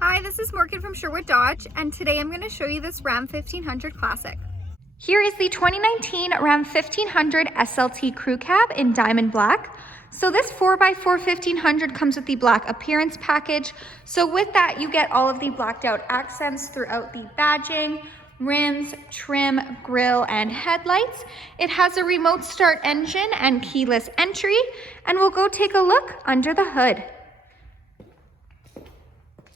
Hi, this is Morgan from Sherwood Dodge, and today I'm going to show you this Ram 1500 Classic. Here is the 2019 Ram 1500 SLT Crew Cab in diamond black. So this 4x4 1500 comes with the black appearance package. So with that, you get all of the blacked out accents throughout the badging, rims, trim, grille, and headlights. It has a remote start engine and keyless entry, and we'll go take a look under the hood.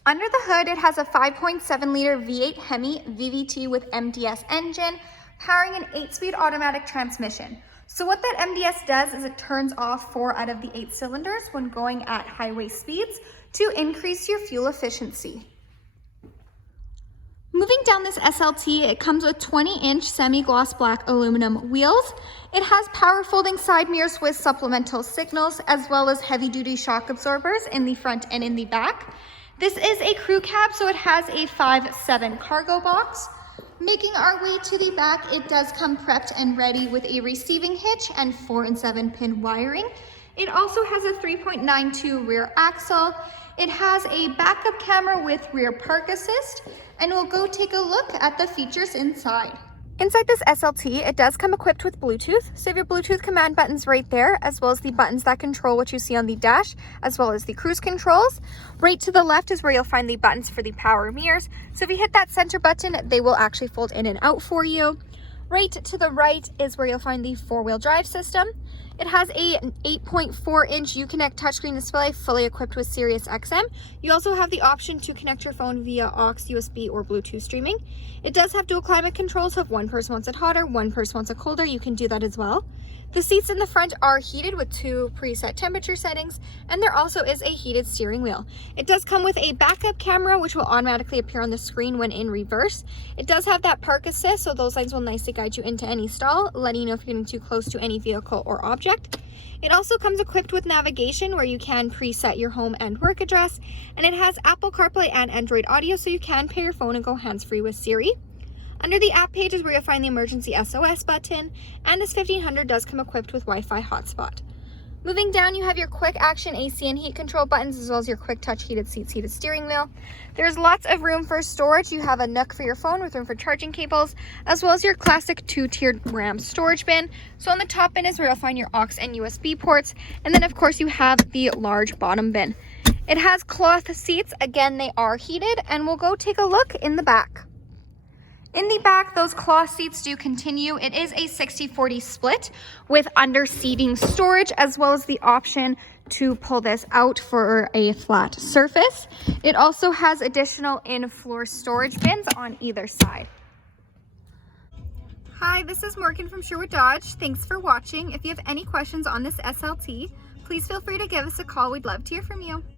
Under the hood, it has a 5.7 liter V8 Hemi VVT with MDS engine, powering an 8-speed automatic transmission. So what that MDS does is it turns off 4 out of the 8 cylinders when going at highway speeds to increase your fuel efficiency. Moving down this SLT, it comes with 20-inch semi-gloss black aluminum wheels. It has power folding side mirrors with supplemental signals, as well as heavy-duty shock absorbers in the front and in the back. This is a crew cab, so it has a 5'7" cargo box. Making our way to the back, it does come prepped and ready with a receiving hitch and 4 and 7 pin wiring. It also has a 3.92 rear axle. It has a backup camera with rear park assist, and we'll go take a look at the features inside. Inside this SLT, it does come equipped with Bluetooth. So you have your Bluetooth command buttons right there, as well as the buttons that control what you see on the dash, as well as the cruise controls. Right to the left is where you'll find the buttons for the power mirrors. So if you hit that center button, they will actually fold in and out for you. Right to the right is where you'll find the 4-wheel drive system. It has an 8.4-inch Uconnect touchscreen display fully equipped with Sirius XM. You also have the option to connect your phone via aux, USB, or Bluetooth streaming. It does have dual climate control, so if one person wants it hotter, one person wants it colder, you can do that as well. The seats in the front are heated with 2 preset temperature settings, and there also is a heated steering wheel. It does come with a backup camera, which will automatically appear on the screen when in reverse. It does have that park assist, so those lights will nicely guide you into any stall, letting you know if you're getting too close to any vehicle or object. It also comes equipped with navigation, where you can preset your home and work address, and it has Apple CarPlay and Android Audio, so you can pair your phone and go hands-free with Siri. Under the app page is where you'll find the emergency SOS button, and this 1500 does come equipped with Wi-Fi hotspot. Moving down, you have your quick action AC and heat control buttons, as well as your quick touch heated seats, heated steering wheel. There's lots of room for storage. You have a nook for your phone with room for charging cables, as well as your classic 2-tiered RAM storage bin. So on the top bin is where you'll find your aux and USB ports, and then of course you have the large bottom bin. It has cloth seats. Again, they are heated, and we'll go take a look in the back. In the back, those cloth seats do continue. It is a 60-40 split with under seating storage, as well as the option to pull this out for a flat surface. It also has additional in-floor storage bins on either side. Hi, this is Morgan from Sherwood Dodge. Thanks for watching. If you have any questions on this SLT, please feel free to give us a call. We'd love to hear from you.